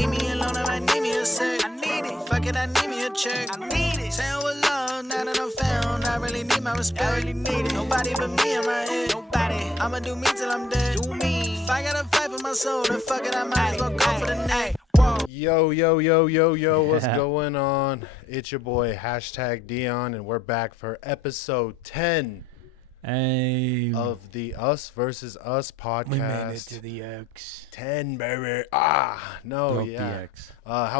Leave me alone if I need me a sec. I need it. Fuck it, I need me a check. I need it. Saying with love, now that I'm found, I really need my respect. I really need it. Nobody but me in my head. Nobody. I'ma do me till I'm dead. Do me. If I gotta fight for my soul, then fuck it, I might as well go for the neck. Yo, what's going on? It's your boy, #Dion, and we're back for episode 10 of the Us versus Us podcast. We made it to the X. 10, baby. How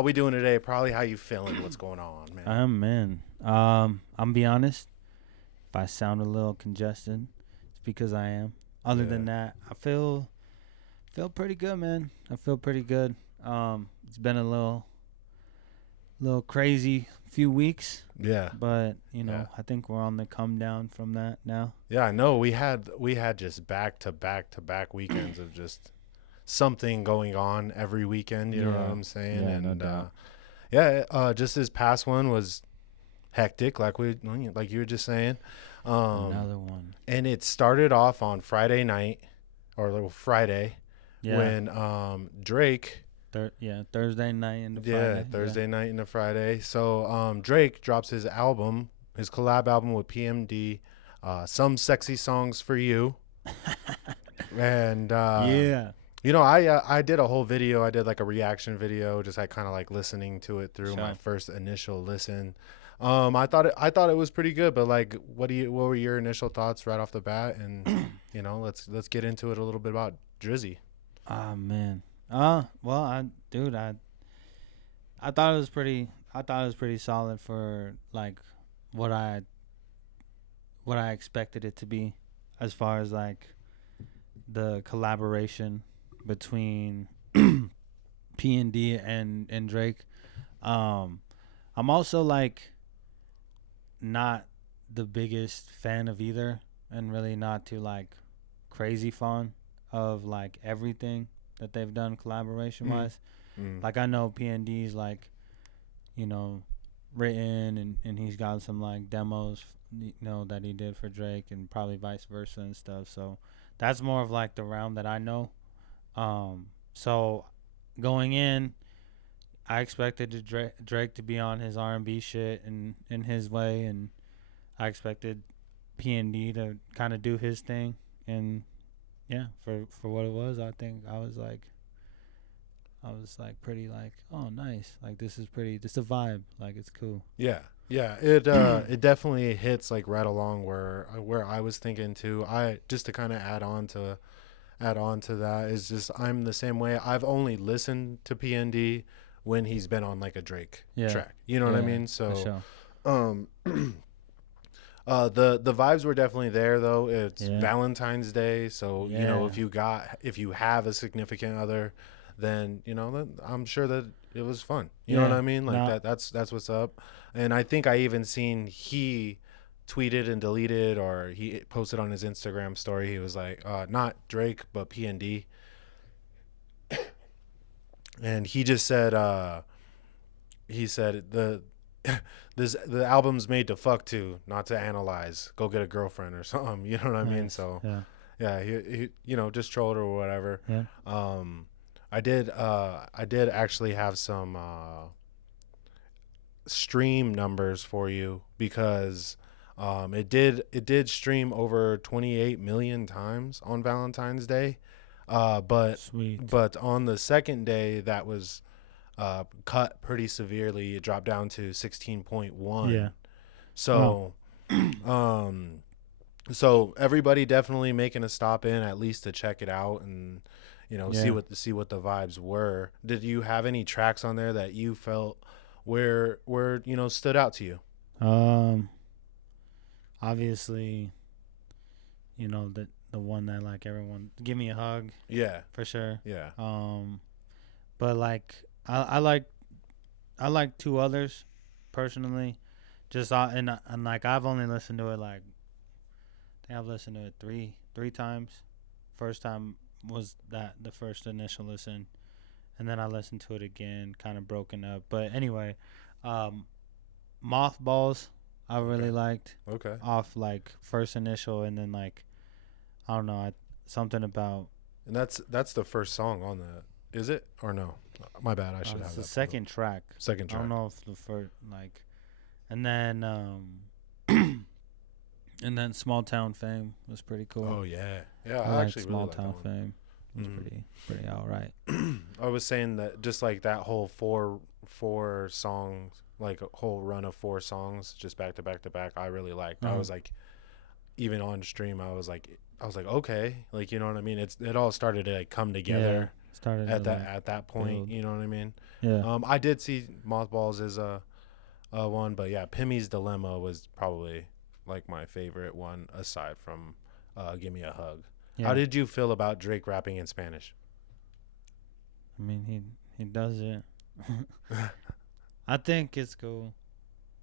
we doing today? Probably how you feeling? What's going on, man? I'm be honest. If I sound a little congested, it's because I am. Other than that, I feel pretty good, man. I feel pretty good. It's been a little crazy few weeks. Yeah. But, I think we're on the come down from that now. Yeah, I know. We had just back to back weekends of just something going on every weekend, you know what I'm saying? Yeah, and just this past one was hectic, like you were just saying. Another one. And it started off on Friday night Friday when Drake Thursday night into Friday. Yeah, Thursday night into Friday. So Drake drops his collab album with PND, Some Sexy Songs for You. And I did a whole video. I did like a reaction video, just like kind of like listening to it through my first initial listen. I thought it was pretty good, but like what were your initial thoughts right off the bat? And let's get into it a little bit about Drizzy. Ah, man. I thought it was pretty solid for like what I expected it to be, as far as like the collaboration between PND and Drake. I'm also like not the biggest fan of either, and really not too like crazy fond of like everything that they've done collaboration wise. Like I know PND's like, written and he's got some like demos, that he did for Drake, and probably vice versa and stuff. So that's more of like the round that I know. So going in, I expected Drake to be on his R&B shit and in his way, and I expected PND to kind of do his thing. And yeah, for what it was, I think I was like pretty like, oh, nice. Like this is a vibe. Like it's cool. Yeah. It definitely hits like right along where I was thinking too. Just to kind of add on to that is just I'm the same way. I've only listened to PND when he's been on like a Drake track. You know what I mean? So, sure. The vibes were definitely there though. It's Valentine's Day, so if you have a significant other, then I'm sure that it was fun. You know what I mean? Like that's what's up. And I think I even seen he tweeted and deleted, or he posted on his Instagram story. He was like, not Drake, but PND. And he just said, the album's made to fuck to, not to analyze. Go get a girlfriend or something. You know what I mean? So he just trolled or whatever. Yeah. I did actually have some stream numbers for you, because it did stream over 28 million times on Valentine's Day. But on the second day, that was cut pretty severely. It dropped down to 16.1. Yeah. So, so everybody definitely making a stop in at least to check it out and see what the vibes were. Did you have any tracks on there that you felt where stood out to you? Obviously, the one that like everyone, Give Me a Hug. Yeah, for sure. Yeah. But like I like two others personally. Just and like I've only listened to it like, I think I've listened to it three times. First time was the first initial listen, and then I listened to it again, kind of broken up. But anyway, Mothballs I really liked. Okay. Off like first initial, and then like I don't know, something about. And that's the first song on that, is it or no? My bad. I should have It's that. the second track. Second track. I don't know if the first like, and then and then Small Town Fame was pretty cool. Oh yeah, yeah. I I actually Small really Town like that one. Fame. It was pretty all right. I was saying that just like that whole four songs, like a whole run of 4 songs, just back to back to back. I really liked. I was like, even on stream, I was like, okay, like, you know what I mean. It all started to like come together. Started at that point, build. you know what I mean. Yeah. I did see Mothballs as a one, but yeah, Pimmy's Dilemma was probably like my favorite one aside from Give Me a Hug. Yeah. How did you feel about Drake rapping in Spanish? I mean, he does it. I think it's cool.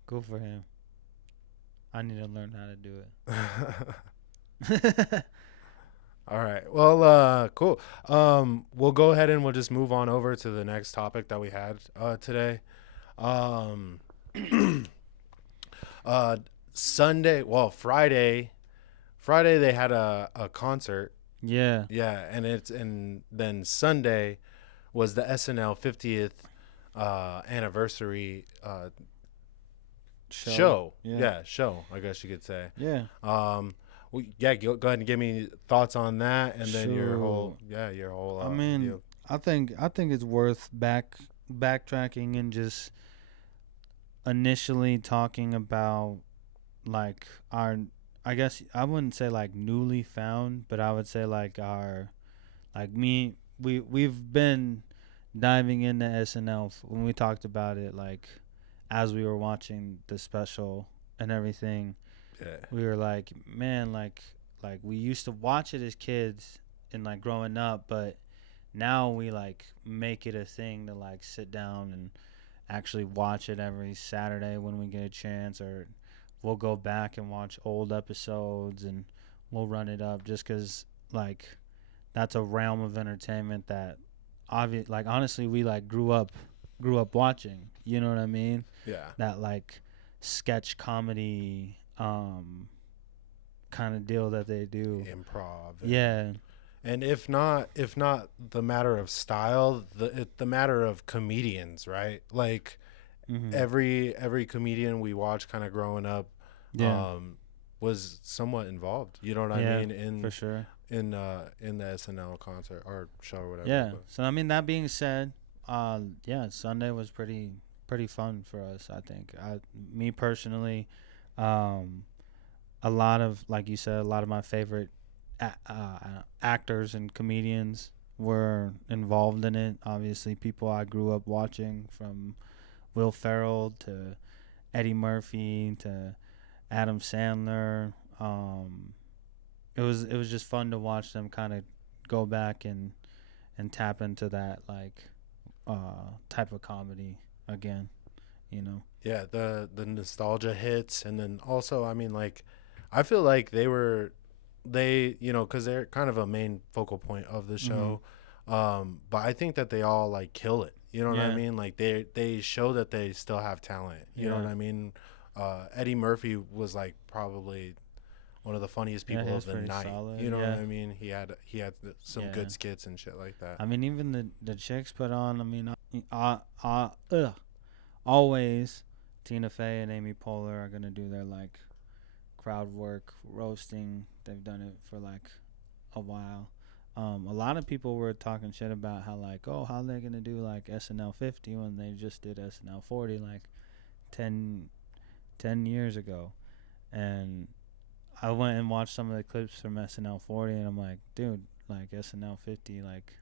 Cool for him. I need to learn how to do it. All right. Well, cool. We'll go ahead and we'll just move on over to the next topic that we had today. Friday they had a concert. Yeah. Yeah, and then Sunday was the SNL 50th anniversary show. Yeah, show, I guess you could say. Yeah. Go ahead and give me thoughts on that, and then your whole. I mean, view. I think it's worth backtracking and just initially talking about like our. I guess I wouldn't say like newly found, but I would say like we've been diving into SNL when we talked about it, like as we were watching the special and everything. Yeah. We were like, man, like we used to watch it as kids and like growing up, but now we like make it a thing to like sit down and actually watch it every Saturday when we get a chance, or we'll go back and watch old episodes and we'll run it up just because like that's a realm of entertainment that honestly we like grew up watching, you know what I mean? Yeah. That like sketch comedy kind of deal that they do. Improv. Yeah. And if not the matter of style, the matter of comedians, right? Like every comedian we watched kind of growing up was somewhat involved. You know what I mean? For sure. In the SNL concert or show or whatever. Yeah. So I mean, that being said, Sunday was pretty fun for us, I think. Me personally, a lot of, like you said, a lot of my favorite actors and comedians were involved in it. Obviously, people I grew up watching, from Will Ferrell to Eddie Murphy to Adam Sandler. It was just fun to watch them kind of go back and tap into that like type of comedy again, you know. Yeah, the nostalgia hits, and then also, I mean, like, I feel like they you know, because they're kind of a main focal point of the show, but I think that they all like kill it. You know what I mean? Like they show that they still have talent. You know what I mean? Eddie Murphy was like probably one of the funniest people of the night. Solid. You know what I mean? He had some good skits and shit like that. I mean, even the chicks put on. I mean, always Tina Fey and Amy Poehler are gonna do their like crowd work roasting. They've done it for like a while. A lot of people were talking shit about how like, oh, how they're gonna do like SNL50 when they just did SNL40 like 10 years ago. And I went and watched some of the clips from SNL40, and I'm like, dude, like SNL50, like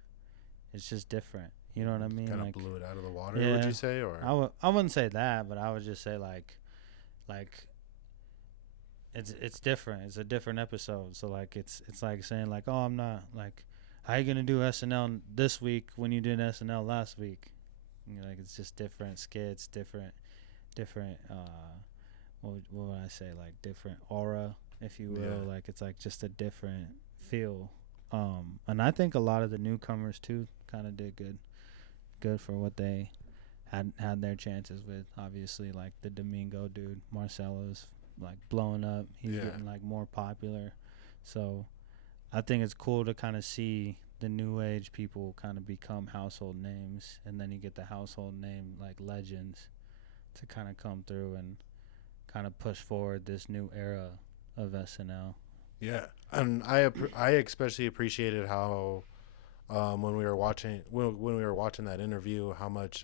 it's just different. You know what I mean? Kind of like, blew it out of the water. Yeah. Would you say? Or I wouldn't say that, but I would just say like it's different. It's a different episode. So like it's like saying like, oh, I'm not like, how you gonna do SNL this week when you did SNL last week? You know, like it's just different skits, different. What would I say? Like different aura, if you will. Yeah. Like it's like just a different feel. And I think a lot of the newcomers too kind of did good for what they had their chances with. Obviously, like the Domingo dude, Marcelo's like blowing up. He's getting like more popular. So I think it's cool to kind of see the new age people kind of become household names, and then you get the household name like legends to kind of come through and kind of push forward this new era of SNL. Yeah, and I especially appreciated how when we were watching that interview, how much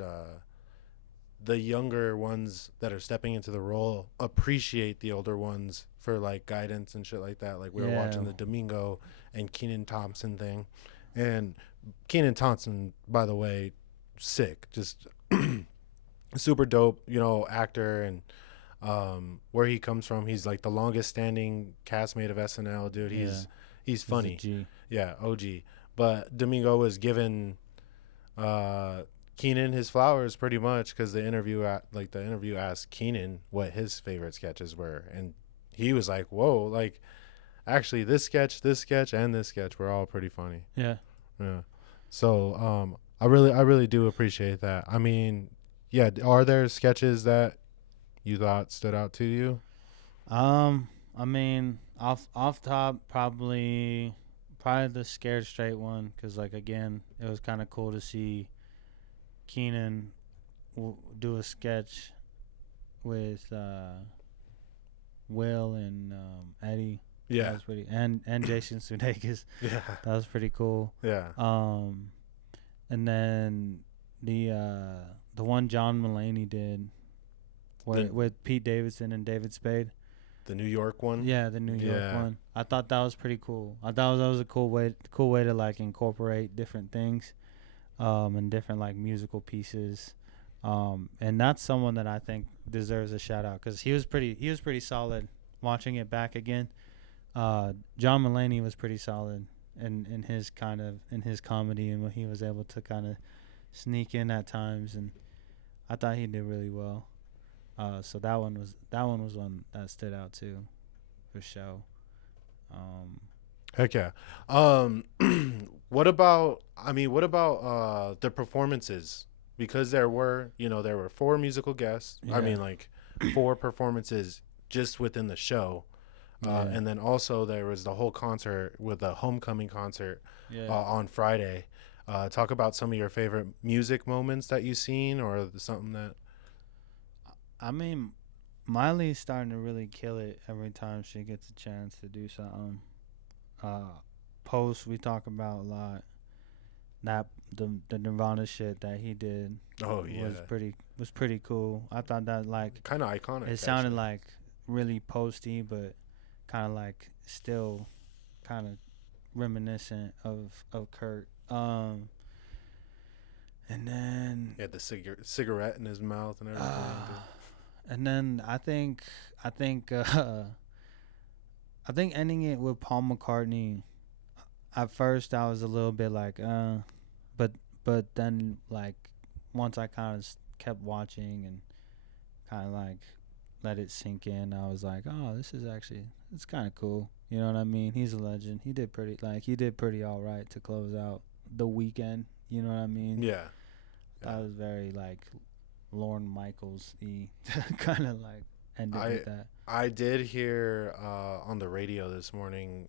the younger ones that are stepping into the role appreciate the older ones for like guidance and shit like that. Like we were watching the Domingo and Kenan Thompson thing, and Kenan Thompson, by the way, sick, just super dope, actor, and where he comes from, he's like the longest standing castmate of SNL, dude. He's funny. Yeah, OG. But Domingo was given Keenan his flowers pretty much, because the interview asked Keenan what his favorite sketches were, and he was like, whoa, like actually this sketch and this sketch were all pretty funny. Yeah So I really do appreciate that. I mean, yeah, are there sketches that you thought stood out to you? I mean, off top, probably the Scared Straight one, because like again, it was kind of cool to see Keenan do a sketch with Will and Eddie. Yeah, that was pretty, and Jason Sudeikis. Yeah, that was pretty cool. Yeah. And then the one John Mulaney did, with Pete Davidson and David Spade. The New York one? Yeah, the New York one. I thought that was pretty cool. I thought that was a cool way to like incorporate different things, and different like musical pieces. And that's someone that I think deserves a shout out, because he was pretty solid. Watching it back again, John Mulaney was pretty solid in his comedy, and what he was able to kind of sneak in at times, and I thought he did really well. So that one was one that stood out too, for sure. Heck yeah. What about the performances? Because there were 4 musical guests. Yeah. I mean, like 4 performances just within the show. And then also there was the whole concert with the homecoming concert on Friday. Talk about some of your favorite music moments that you've seen, or something that... I mean, Miley's starting to really kill it every time she gets a chance to do something. Post, we talk about a lot. That the Nirvana shit that he did. Oh yeah, was pretty cool. I thought that like kind of iconic. It sounded like really posty, but kind of like still kind of reminiscent of Kurt. And then he had the cigarette in his mouth and everything. And then I think ending it with Paul McCartney. At first, I was a little bit like, but then like once I kind of kept watching and kind of like let it sink in, I was like, oh, it's kind of cool. You know what I mean? He's a legend. He did pretty all right to close out the weekend. You know what I mean? Yeah. That was very like Lorne Michaels-y to kind of like end it with that. I did hear on the radio this morning,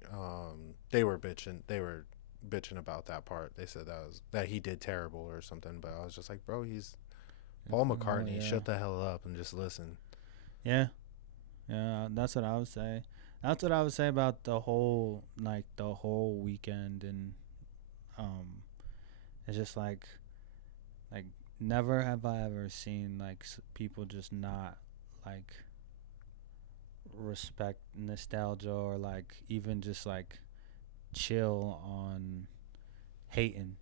they were bitching about that part. They said that he did terrible or something, but I was just like, bro, he's Paul McCartney. Shut the hell up and just listen. Yeah, that's what I would say. That's what I would say about the whole weekend, and it's just like never have I ever seen like people just not like respect nostalgia, or like even just like chill on hating.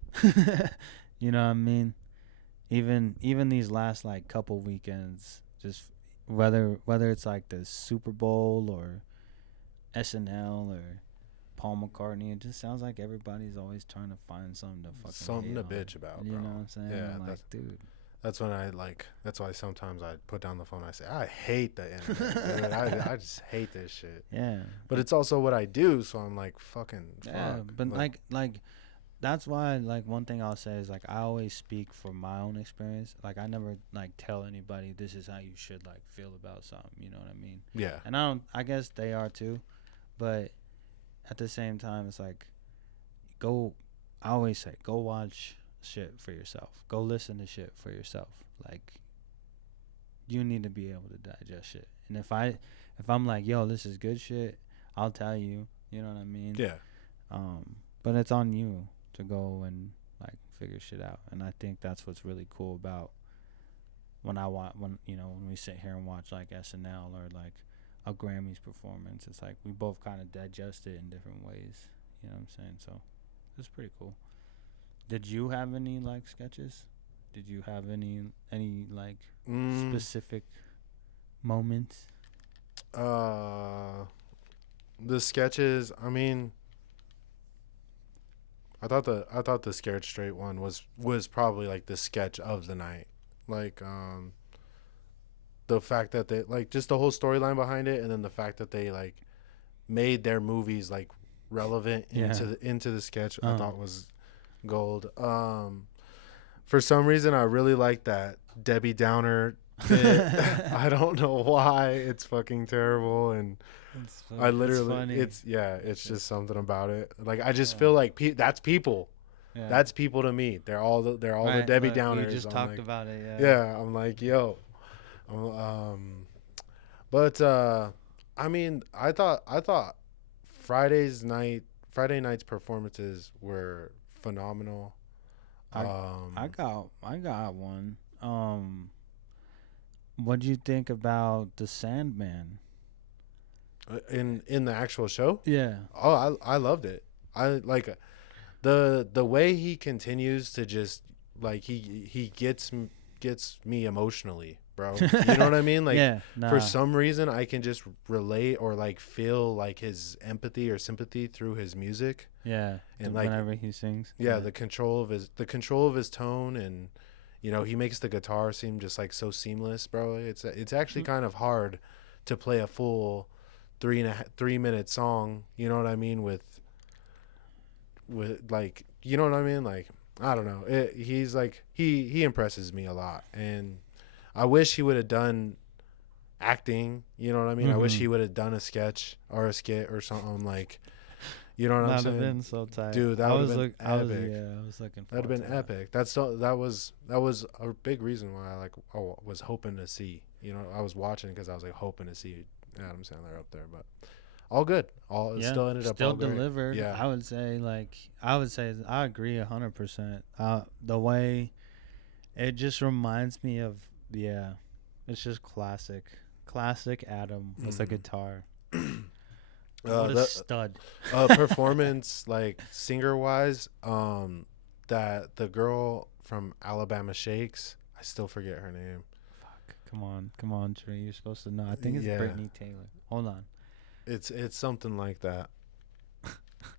You know what I mean? Even these last like couple weekends, just whether it's like the Super Bowl or SNL or Paul McCartney, it just sounds like everybody's always trying to find something to bitch about, you bro. know what I'm saying? Yeah, I'm like, dude. That's why sometimes I put down the phone and I say, I hate the internet, dude. I just hate this shit. Yeah. But it's also what I do, so I'm like, fucking fuck. But like that's why, like, one thing I'll say is, like, I always speak from my own experience. Like, I never, like, tell anybody this is how you should, like, feel about something. You know what I mean? Yeah. And I guess they are too. But at the same time, it's like, I always say, go watch shit for yourself. Go listen to shit for yourself. Like, you need to be able to digest shit. And if I'm like, yo, this is good shit, I'll tell you. You know what I mean? Yeah. But it's on you to go and like figure shit out. And I think that's what's really cool about when we sit here and watch like SNL or like a Grammys performance. It's like we both kind of digest it in different ways. You know what I'm saying? So it's pretty cool. Did you have any like sketches? Did you have any like specific moments? The sketches, I mean, I thought the Scared Straight one was probably like the sketch of the night. Like the fact that they like just the whole storyline behind it, and then the fact that they like made their movies like relevant into the sketch, I thought was gold. For some reason I really like that Debbie Downer bit. I don't know why. It's fucking terrible, and I literally it's just something about it. Like I just feel like that's people. Yeah. That's people to me. They're all the Debbie Downers. We just talked about it. Yeah, I'm like, yo. But I mean, I thought Friday night's performances were phenomenal. I got one. What do you think about the Sandman? In the actual show? Yeah. Oh, I loved it. I like the way he continues to just like he gets me emotionally, bro. You know what I mean? Like for some reason I can just relate or like feel like his empathy or sympathy through his music. Yeah. And like whenever he sings. Yeah, the control of his tone, and you know, he makes the guitar seem just like so seamless, bro. It's actually kind of hard to play a full 3-minute song, you know what I mean, with like, you know what I mean, like I don't know. He's like he impresses me a lot, and I wish he would have done acting, you know what I mean? I wish he would have done a sketch or a skit or something, like, you know what I'm saying? That would have been so tight. Dude, that would have been epic. I was looking forward to that. Would have been epic. That was a big reason why I was hoping to see, you know, I was watching because I was like hoping to see Adam Sandler up there, but all good. Still ended up still all delivered. Yeah. I would say I agree 100%. The way it just reminds me of it's just classic Adam with a guitar. What a stud. Performance, like singer wise, that the girl from Alabama Shakes, I still forget her name. Fuck. Come on, Trey. You're supposed to know. I think it's Brittany Taylor. Hold on. It's something like that.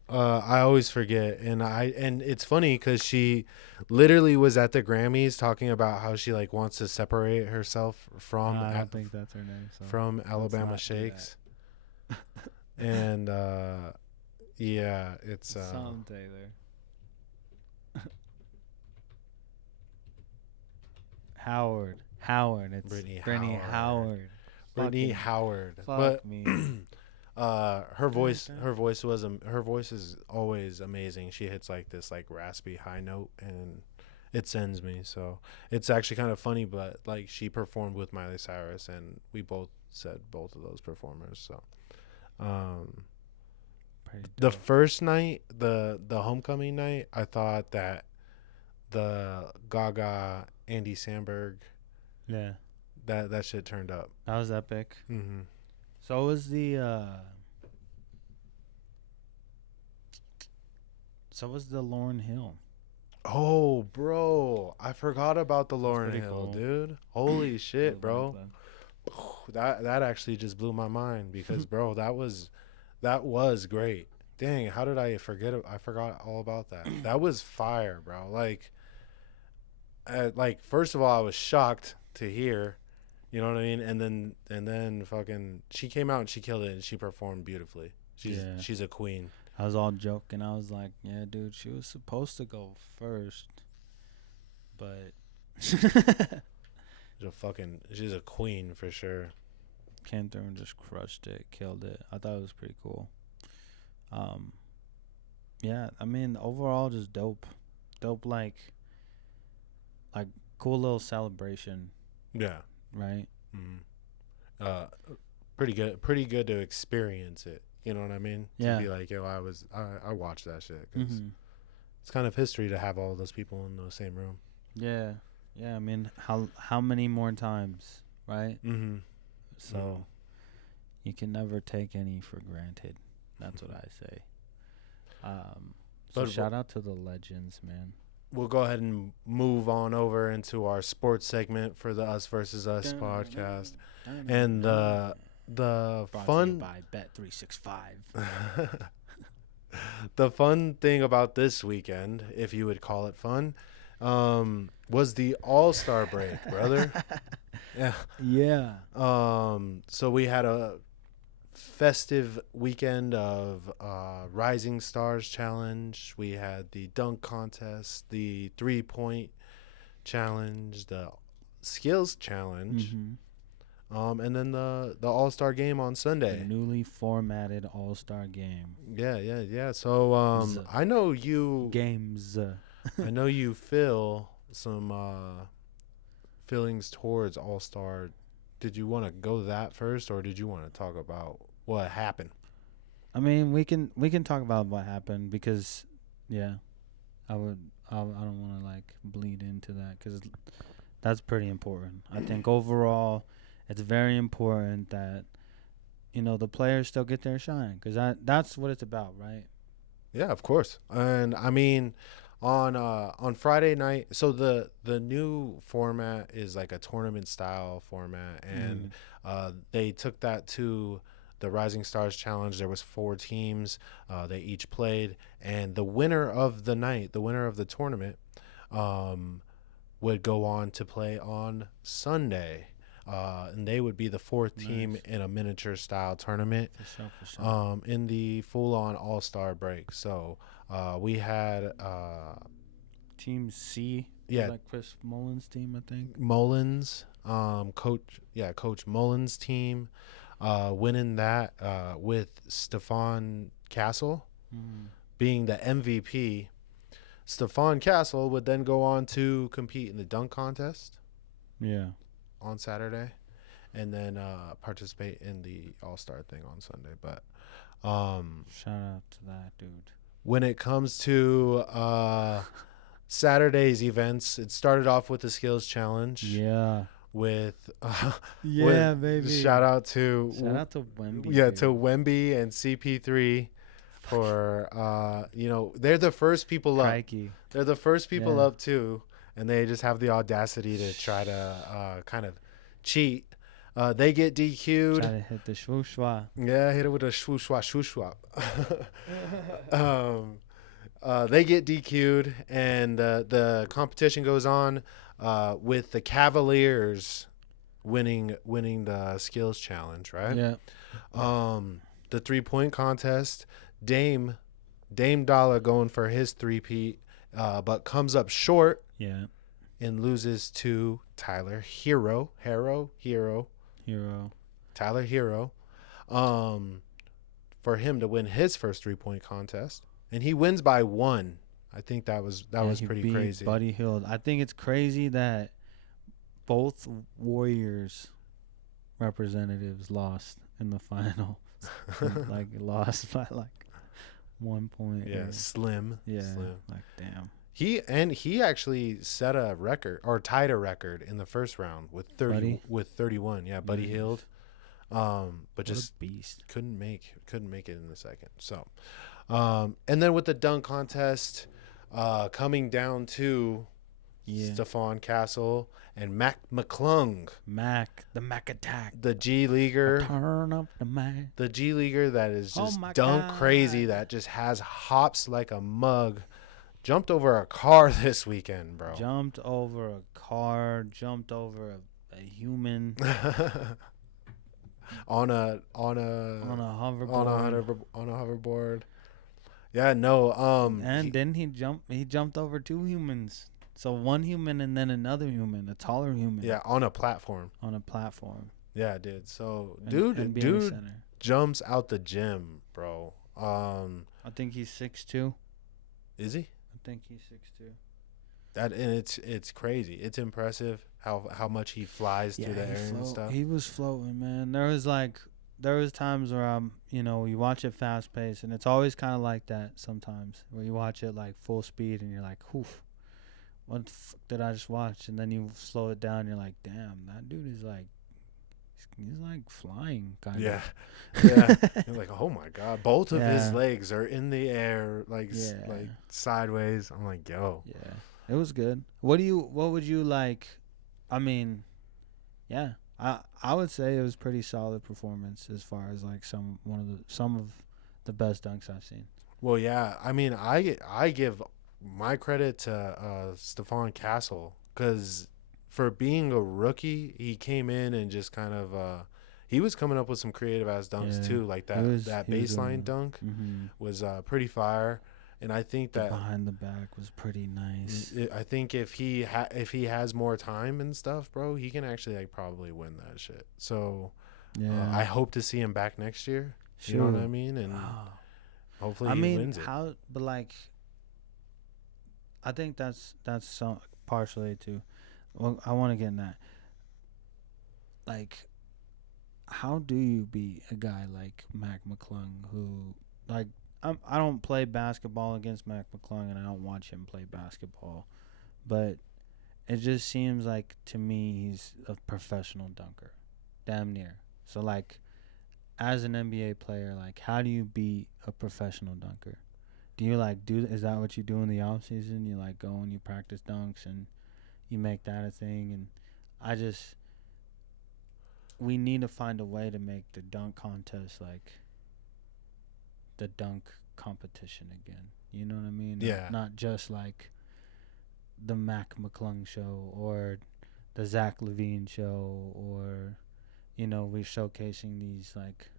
I always forget, and it's funny because she literally was at the Grammys talking about how she like wants to separate herself from. I don't think that's her name. So from Alabama Shakes. And it's Sam Taylor. Howard. It's Brittany Howard. Brittany Howard. Fuck but me. her voice is always amazing. She hits like this like raspy high note, and it sends me. So it's actually kind of funny, but like she performed with Miley Cyrus, and we both said both of those performers. So the first night, the homecoming night, I thought that the Gaga Andy Samberg, that shit turned up. That was epic. Mm-hmm. So was the Lauryn Hill. Oh, bro, I forgot about the Lauryn Hill, cool. Dude. Holy shit, bro. That actually just blew my mind because, bro, that was great. Dang, how did I forget it? I forgot all about that. That was fire, bro. Like first of all, I was shocked to hear, you know what I mean? And then fucking she came out and she killed it, and she performed beautifully. She's a queen. I was all joking. I was like, yeah, dude, she was supposed to go first. But she's a queen for sure. Came through and just crushed it, killed it. I thought it was pretty cool. Yeah, I mean, overall, just dope. Dope, like cool little celebration, Yeah. right? Uh, pretty good to experience it. You know what I mean? Yeah. To be like, yo, I watched that shit because Mm-hmm. it's kind of history to have all those people in the same room. Yeah, yeah. I mean, how many more times, right? Mm-hmm. So you can never take any for granted. That's what I say. So But shout out to the legends, man. We'll go ahead and move on over into our sports segment for the Us versus Us podcast, and the Brought fun to you by Bet365. the fun thing about this weekend, if you would call it fun, was the All-Star break, brother. Yeah. Yeah. So we had a festive weekend of Rising Stars Challenge. We had the dunk contest, the 3-point challenge, the skills challenge, and then the All-Star game on Sunday. The newly formatted All-Star game. Yeah. So I know you games. I know you feel some feelings towards All-Star. Did you want to go that first, or did you want to talk about what happened? I mean, we can talk about what happened because, yeah, I don't want to like bleed into that because that's pretty important. I think overall, it's very important that the players still get their shine because that's what it's about, right? Yeah, of course. And I mean, on Friday night, so the new format is like a tournament style format, and they took that to the Rising Stars Challenge. There was 4 teams. They each played, and the winner of the night, the winner of the tournament, would go on to play on Sunday. And they would be the 4th team in a miniature style tournament, for sure. in the full-on All-Star break. So we had Team C. Yeah. Like Chris Mullins' team, I think. Mullins, Coach Mullins' team, winning that with Stefan Castle being the MVP. Stefan Castle would then go on to compete in the dunk contest. Yeah. On Saturday, and then participate in the All-Star thing on Sunday. But shout out to that dude. When it comes to Saturday's events, it started off with the skills challenge. Yeah. With baby. Shout out to Wemby. Yeah, dude. To Wemby and CP3 for they're the first people Crikey. up. They're the first people up too. And they just have the audacity to try to kind of cheat. They get DQ'd. Try to hit the shwooshwa. Yeah, hit it with a shwooshwa. They get DQ'd, and the competition goes on with the Cavaliers winning the skills challenge, right? Yeah. The 3-point contest, Dame Dollar going for his 3-peat, but comes up short. Yeah. And loses to Tyler Hero. Tyler Hero. For him to win his first 3-point contest. And he wins by 1. I think that was pretty crazy. Buddy Hield. I think it's crazy that both Warriors representatives lost in the final. Lost by 1 point. Yeah, slim. Yeah. Slim. Damn. He actually set a record or tied a record in the first round with 31. Yeah, Buddy Hield. But what just beast. couldn't make it in the second. So, and then with the dunk contest, coming down to Stefan Castle and Mac McClung. The Mac attack. The G Leaguer. Turn up the Mac. The G Leaguer that is just dunk crazy, that just has hops like a mug. Jumped over a car this weekend, bro. Jumped over a car. Jumped over a human. on a hoverboard. Yeah, no. And then he jumped over 2 humans. So 1 human and then another human, a taller human. Yeah, on a platform. Yeah, dude. So dude jumps out the gym, bro. I think he's 6'2". Is he? I think he's 6'2". That and it's crazy. It's impressive how much he flies through the air and stuff. He was floating, man. There was times where you watch it fast paced, and it's always kind of like that sometimes, where you watch it like full speed, and you're like, "Oof, what the fuck did I just watch?" And then you slow it down, and you're like, "Damn, that dude is like, he's like flying, kind of." Yeah, yeah. You're like, oh my god, both of his legs are in the air, like sideways. I'm like, yo. Yeah, it was good. What would you like? I mean, yeah, I would say it was pretty solid performance as far as like some of the best dunks I've seen. Well, yeah. I mean, I give my credit to Stephon Castle, because for being a rookie, he came in and just kind of he was coming up with some creative ass dunks too, like that baseline dunk was pretty fire. And I think that behind the back was pretty nice. I think if he has more time and stuff, bro, he can actually like probably win that shit. So I hope to see him back next year. Sure. You know what I mean? And hopefully he wins it. But like, I think that's some partially too. Well, I want to get in that. Like, how do you beat a guy like Mac McClung, who, like, I don't play basketball against Mac McClung, and I don't watch him play basketball, but it just seems like to me he's a professional dunker, damn near. So like, as an NBA player, like, how do you beat a professional dunker? Do you like is that what you do in the off season? You like go and you practice dunks and you make that a thing? And we need to find a way to make the dunk contest like the dunk competition again. You know what I mean? Yeah. Not just like the Mac McClung show or the Zach LaVine show, or we're showcasing these like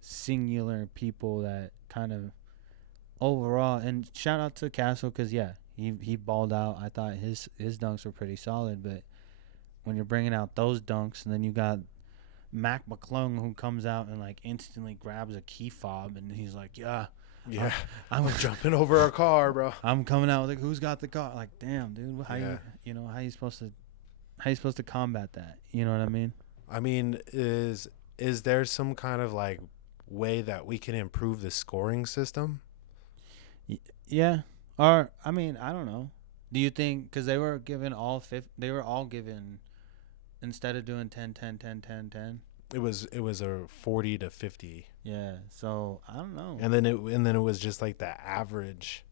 singular people that kind of overall. And shout out to Castle, because he balled out. I thought his dunks were pretty solid, but when you're bringing out those dunks, and then you got Mac McClung who comes out and like instantly grabs a key fob, and he's like, I'm jumping over a car, bro. I'm coming out with like, who's got the car? Like, damn, dude, how you supposed to combat that? You know what I mean? I mean, is there some kind of like way that we can improve the scoring system? Yeah. Or I mean, I don't know. Do you think, because they were given they were all given, instead of doing 10 10 10 10 10, it was a 40 to 50. Yeah. So I don't know. And then it was just like the average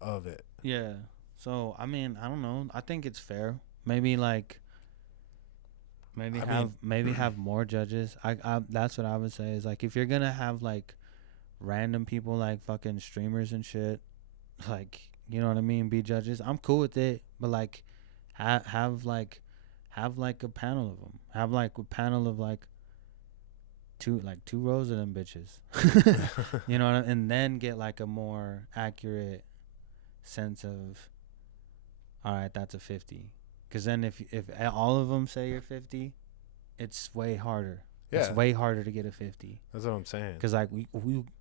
of it. Yeah. So I mean, I don't know. I think it's fair. Maybe have more judges. I that's what I would say, is like, if you're gonna have like random people like fucking streamers and shit, like, you know what I mean, be judges, I'm cool with it. But like have like a panel of them. Have like a panel of like two rows of them bitches. You know what I mean? And then get like a more accurate sense of, all right, that's a 50. Because then if all of them say you're 50, it's way harder. Yeah. It's way harder to get a 50. That's what I'm saying. Because like we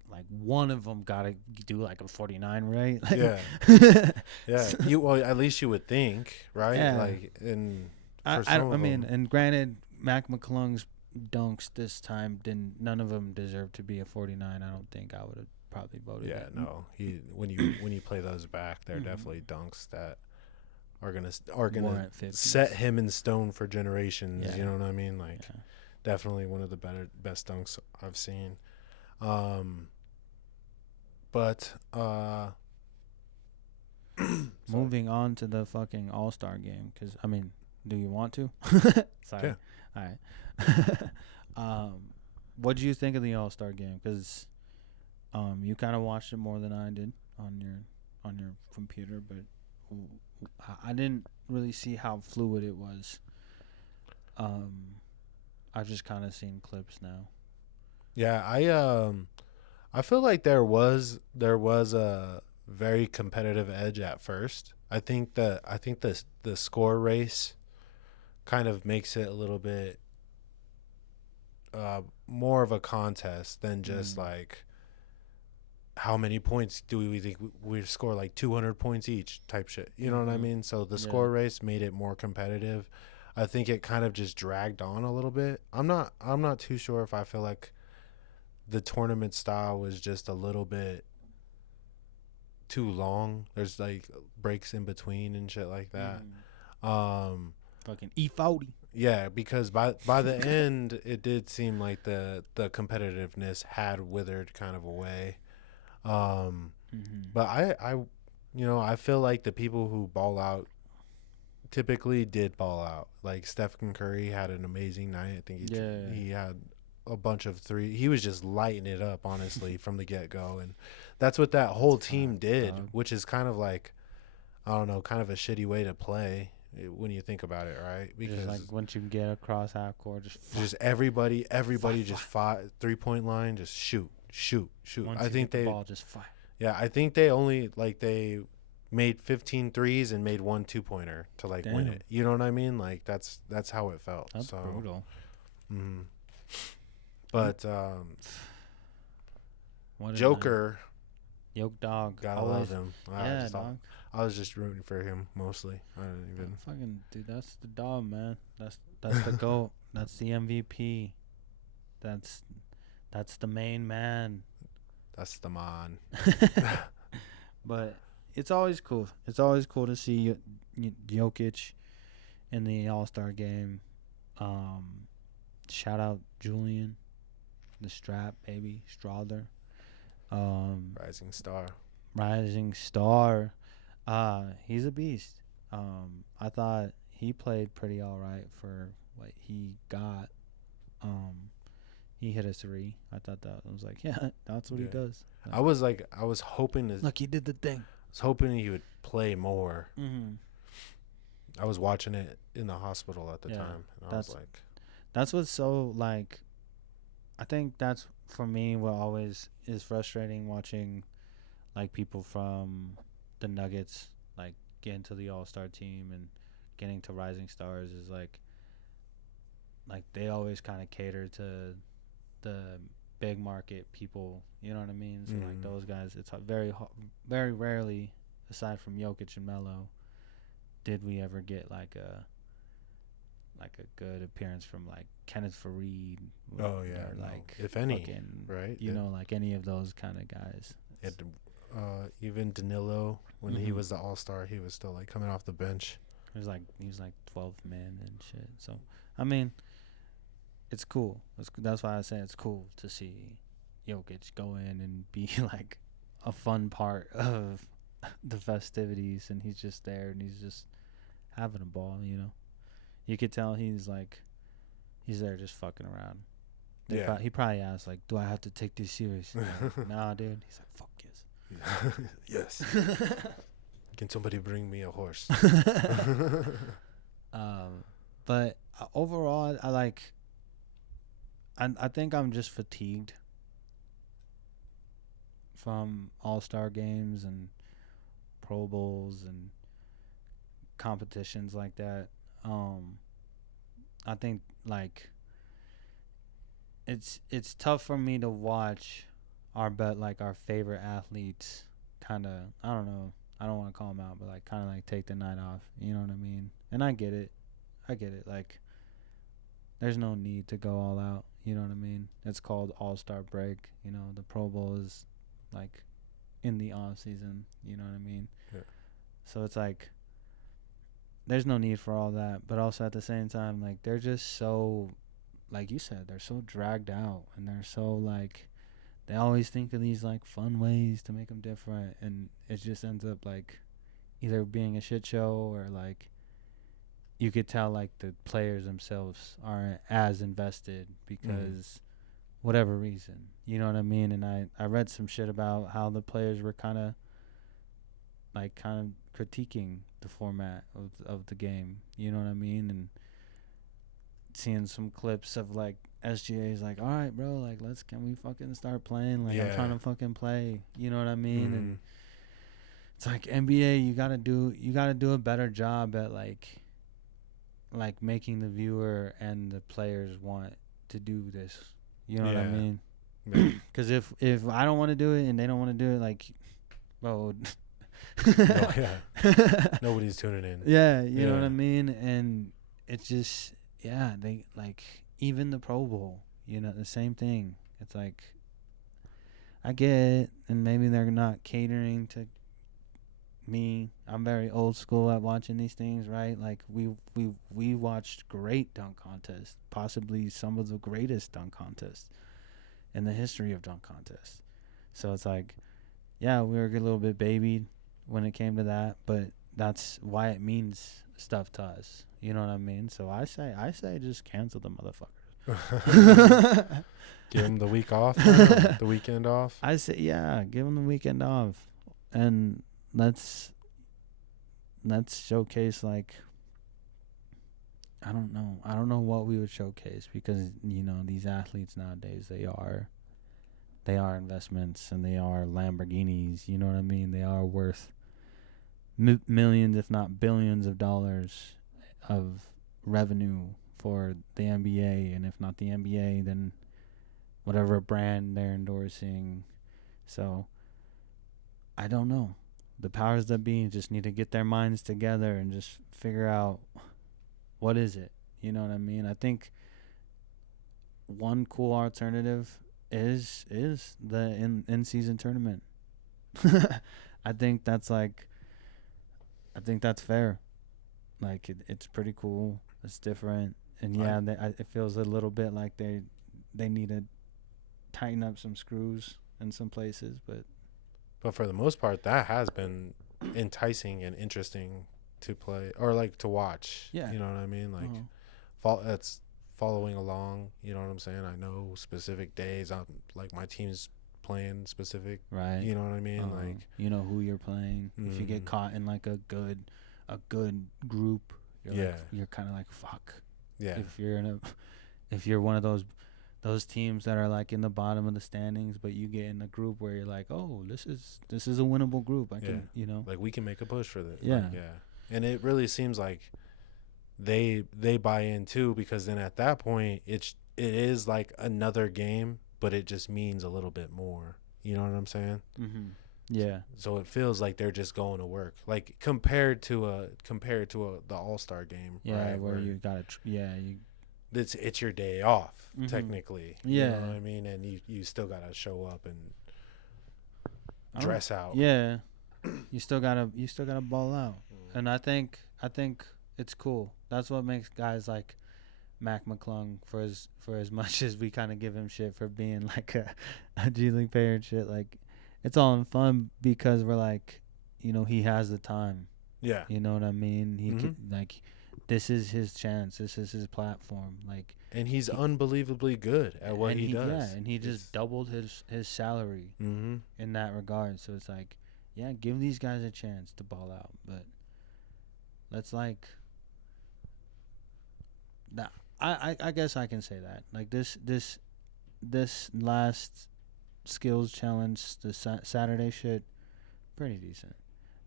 like one of them gotta do like a 49, right? Like, yeah. Yeah. Well, at least you would think, right? Yeah. Like, and I mean, and granted, Mac McClung's dunks this time none of them deserve to be a 49. I don't think I would have probably voted. Yeah, no. When you play those back, they're definitely dunks that are gonna set him in stone for generations. Yeah. You know what I mean? Like, definitely one of the best dunks I've seen. But moving on to the fucking All-Star game, because I mean, do you want to? Sorry. Yeah. All right. What do you think of the All-Star game? Because you kind of watched it more than I did on your computer, but I didn't really see how fluid it was. I've just kind of seen clips now. Yeah, I feel like there was a very competitive edge at first. I think the score race kind of makes it a little bit more of a contest than just like how many points do we think we score, like 200 points each type shit. You know what I mean? So the score race made it more competitive. I think it kind of just dragged on a little bit. I'm not too sure if I feel like the tournament style was just a little bit too long. There's like breaks in between and shit like that. Fucking E40. Yeah, because by the end it did seem like the competitiveness had withered kind of away. But I feel like the people who ball out typically did ball out. Like Stephen Curry had an amazing night. I think he had a bunch of three. He was just lighting it up, honestly, from the get-go. And that's what that whole team did, which is kind of like, I don't know, kind of a shitty way to play when you think about it, right? Because just like once you get across half court, just everybody just fought 3-point line, just shoot. Once I think the ball, just fire. Yeah, I think they only they made 15 threes and made 1 2-pointer to win it. You know what I mean? Like that's how it felt. That's brutal. But Joker, Yoke Dog, gotta love him. Dog. I was just rooting for him mostly. I didn't even fucking dude. That's the dog, man. That's the GOAT. That's the MVP. That's the main man. That's the man. But it's always cool. It's always cool to see Jokic in the All-Star game. Shout out Julian, the strap baby, Strawther. Rising star. He's a beast. I thought he played pretty all right for what he got. He hit a 3. I thought that was like, yeah, that's what he does. I was hoping to look. He did the thing. I was hoping he would play more. Mm-hmm. I was watching it in the hospital at the time, and I was like, that's what's so like. I think that's for me what always is frustrating watching, like people from the Nuggets like get into the All-Star team and getting to Rising Stars is like they always kind of cater to the big market people, you know what I mean? So like those guys, it's very very rarely, aside from Jokic and Melo, did we ever get like a good appearance from like Kenneth Faried. Oh yeah, or like if any, fucking, right? You know, like any of those kind of guys. Even Danilo, when he was the All-Star, he was still like coming off the bench. He was like 12th man and shit. So I mean, it's cool. That's why I say it's cool to see Jokic go in and be like a fun part of the festivities, and he's just there and he's just having a ball, you know. You could tell he's there just fucking around. He probably asked like, "Do I have to take this serious?" Like, nah, dude. He's like, "Fuck yes." Yes. Can somebody bring me a horse? But overall, I think I'm just fatigued from All-Star games and Pro Bowls and competitions like that. I think like it's tough for me to watch our favorite athletes kind of, I don't know, I don't want to call them out, but like kind of like take the night off, you know what I mean? And I get it. Like there's no need to go all out, you know what I mean? It's called All-Star break, you know. The Pro Bowl is like in the off season, you know what I mean? Yeah. So it's like there's no need for all that, but also at the same time, like they're just so, like you said, they're so dragged out, and they're so like, they always think of these like fun ways to make them different, and it just ends up like either being a shit show or like you could tell like the players themselves aren't as invested because whatever reason, you know what I mean? And I read some shit about how the players were kind of critiquing the format of the game, you know what I mean? And seeing some clips of like SGA's like, all right, bro, like can we fucking start playing? Like I'm trying to fucking play, you know what I mean? And it's like NBA, you gotta do a better job at like making the viewer and the players want to do this, you know what I mean? Because if I don't want to do it and they don't want to do it, like, well, no, yeah, nobody's tuning in. Yeah, you know what I mean. And it's just they like even the Pro Bowl, the same thing. It's like I get it, and maybe they're not catering to me. I'm very old school at watching these things, right? Like we watched great dunk contests, possibly some of the greatest dunk contests in the history of dunk contests. So it's like, yeah, we were a little bit babied when it came to that, but that's why it means stuff to us. You know what I mean? So I say just cancel the motherfuckers. Give them the week off, the weekend off. I say, yeah, give them the weekend off, and let's showcase, like, I don't know what we would showcase, because these athletes nowadays, they are investments, and they are Lamborghinis. You know what I mean? They are worth millions, if not billions, of dollars of revenue for the NBA, and if not the NBA, then whatever brand they're endorsing. So I don't know. The powers that be just need to get their minds together and just figure out what is it. You know what I mean? I think one cool alternative is the in-season tournament. I think that's fair. Like, it's pretty cool. It's different, and it feels a little bit like they need to tighten up some screws in some places, but for the most part, that has been enticing and interesting to play, or like to watch. Yeah, you know what I mean. Like, that's following along. You know what I'm saying? I know specific days. I'm like, my team's playing specific. Right. You know what I mean? Like, you know who you're playing. If you get caught in like a good group, you're kind of like, fuck. Yeah. If you're one of those teams that are like in the bottom of the standings, but you get in a group where you're like, oh, this is a winnable group. I can, like, we can make a push for this. Yeah. Like, and it really seems like they buy in too, because then at that point it is like another game, but it just means a little bit more. You know what I'm saying? Mm-hmm. Yeah. So it feels like they're just going to work, like compared to the All-Star game. Yeah, right? where you gotta it's your day off, technically. Yeah. You know what I mean? And you still gotta show up and dress out. Yeah. You still gotta ball out. And I think it's cool. That's what makes guys like Mac McClung, for as much as we kind of give him shit for being like a G League player and shit, like, it's all in fun because we're like, he has the time. Yeah. You know what I mean? He can, like, this is his chance. This is his platform. Like, and he's unbelievably good at what he does. Yeah, and he just doubled his salary in that regard. So it's like, yeah, give these guys a chance to ball out, but let's like that. I guess I can say that. Like, this last skills challenge, the Saturday shit, pretty decent.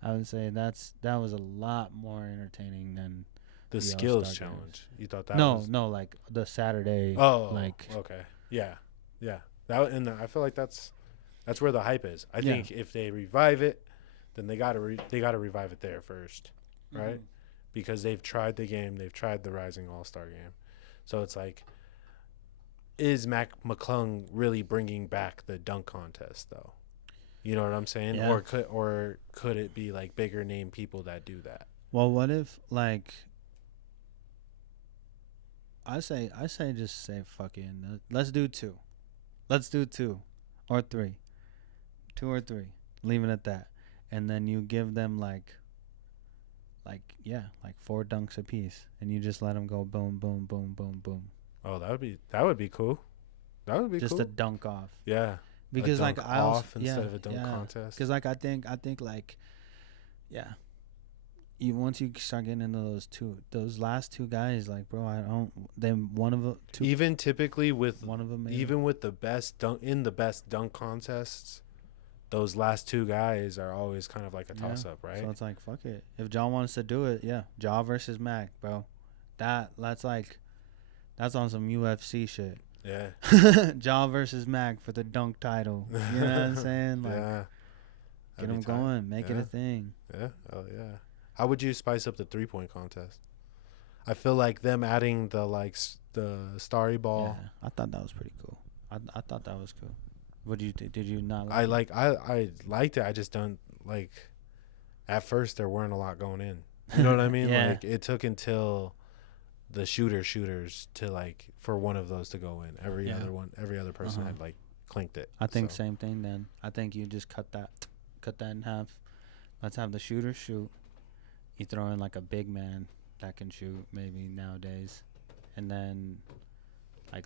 I would say that was a lot more entertaining than the skills challenge. You thought that? No, like the Saturday. Oh, like, okay, yeah. That, and I feel like that's where the hype is. I think if they revive it, then they gotta revive it there first, right? Because they've tried the game, they've tried the Rising All-Star game, so it's like, is Mac McClung really bringing back the dunk contest though? You know what I'm saying? Yeah. Or could it be like bigger name people that do that? Well, what if, like, I say just say fucking let's do 2. Let's do 2 or 3. 2 or 3. Leave it at that. And then you give them like 4 dunks apiece, and you just let them go boom, boom, boom, boom, boom. Oh, that would be cool. That would be just cool. a dunk off. Yeah. Because a dunk like I also, instead of a dunk contest. Because like I think like, yeah. Once you start getting into those last 2 guys, like, bro, one of them. Even typically with one of them, even with the best dunk contests, those last 2 guys are always kind of like a toss up, right? So it's like, fuck it. If Ja wants to do it, Ja versus Mac, bro. That's on some UFC shit. Yeah. Jaw versus Mac for the dunk title. You know what I'm saying? Like, yeah. get them going. Make it a thing. Yeah. Oh, yeah. How would you spice up the 3-point contest? I feel like them adding the starry ball. Yeah, I thought that was pretty cool. I thought that was cool. What did you think? Did you not I like it? I liked it. I just don't like. At first, there weren't a lot going in. You know what I mean? Yeah. Like it took until the shooters to for one of those to go in. Every other person had clinked it. I think same thing. Then I think you just cut that in half. Let's have the shooter shoot. You throw in like a big man that can shoot maybe nowadays, and then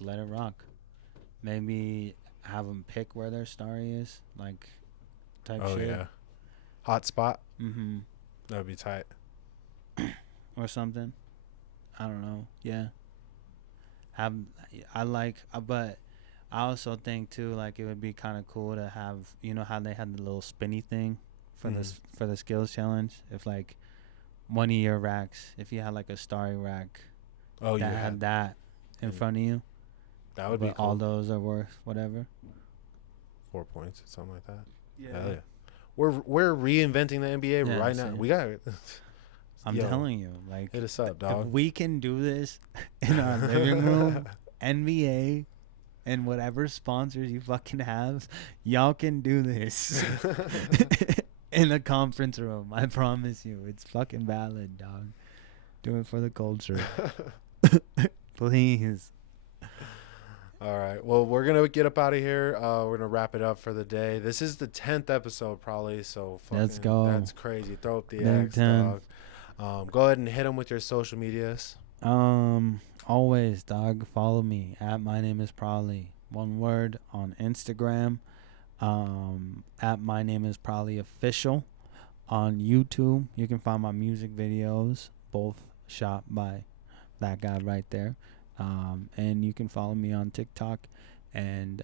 let it rock. Maybe have them pick where their starry is, type shit. Oh yeah, hot spot. Mm-hmm. That would be tight. Or something. I don't know. Yeah. But I also think too, it would be kind of cool to have, how they had the little spinny thing for the skills challenge. If one of your racks, if you had a starry rack, had that in front of you, that would be cool. All those are worth whatever. 4 points or something like that. Yeah. Hell yeah. We're reinventing the NBA right now. We got. I'm telling you, hit us up, dog. If we can do this in our living room, NBA, and whatever sponsors you fucking have, y'all can do this in a conference room. I promise you, it's fucking valid, dog. Do it for the culture, please. All right. Well, we're going to get up out of here. We're going to wrap it up for the day. This is the 10th episode, probably. So let's go. That's crazy. Throw up the X, dog. Go ahead and hit them with your social medias. Always, dog. Follow me at my name is Prolly. One word on Instagram. At my name is Prolly official. On YouTube, you can find my music videos, both shot by that guy right there. And you can follow me on TikTok and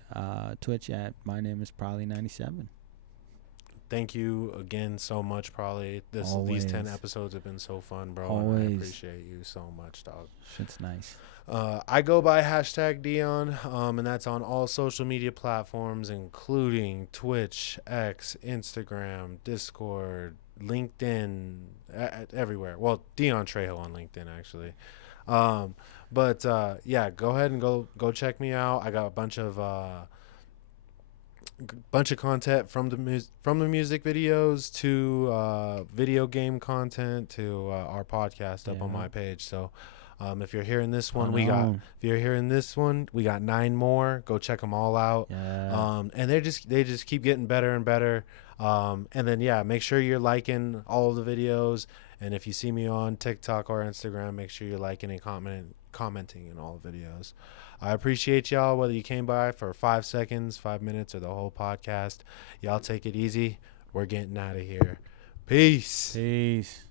Twitch at my name is Prolly97. Thank you again so much, Prolly. These 10 episodes have been so fun, bro. Always. And I appreciate you so much, dog. Shit's nice. I go by #Dion, and that's on all social media platforms, including Twitch, X, Instagram, Discord, LinkedIn, everywhere. Well, Dion Trejo on LinkedIn, actually. But yeah, go ahead and go check me out. I got a bunch of content from the music videos to video game content to our podcast up on my page. So if you're hearing this one, we got 9 more. Go check them all out. Yeah. And they just keep getting better and better. And then make sure you're liking all of the videos. And if you see me on TikTok or Instagram, make sure you're liking and commenting in all the videos. I appreciate y'all, whether you came by for 5 seconds, 5 minutes, or the whole podcast. Y'all take it easy. We're getting out of here. Peace. Peace.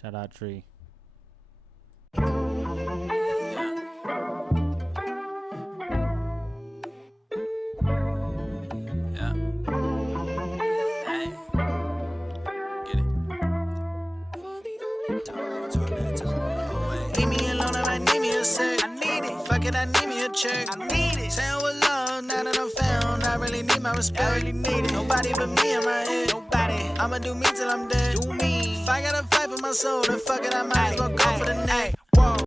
Shout out Tree. I need me a check. I need it. Saying with love, now that I'm found, I really need my respect. I really need it. Nobody but me in my head. Nobody. I'ma do me till I'm dead. Do me. If I gotta fight for my soul, then fuck it, I might as well go for the neck.